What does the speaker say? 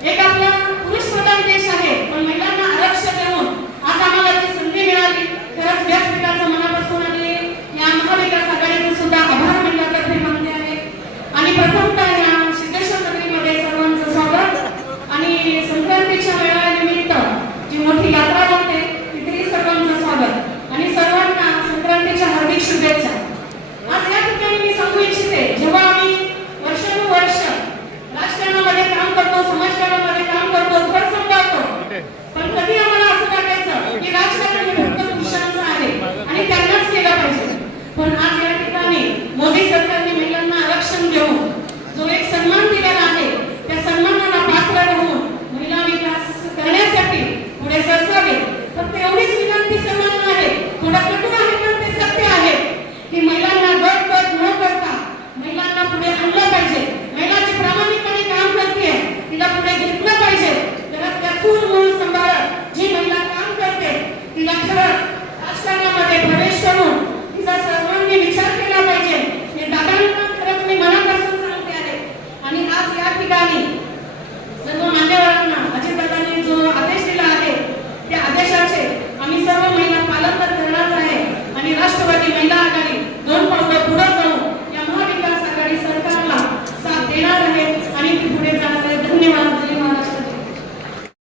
एक आपला पुरुष प्रधान देश आहे पण महिलांना आरक्षण देऊन आज आम्हाला जी संधी मिळाली. खरंच व्यासपीठाचं मनापासून आम्ही या महाविकास आघाडीचा सुद्धा आभार मंडळातर्फे मानले आहे. आणि प्रथमतः या सिद्धेश्वर नगरीमध्ये सर्वांचं स्वागत. आणि संक्रांतीच्या वेळानिमित्त जी मोठी यात्रा when I Mira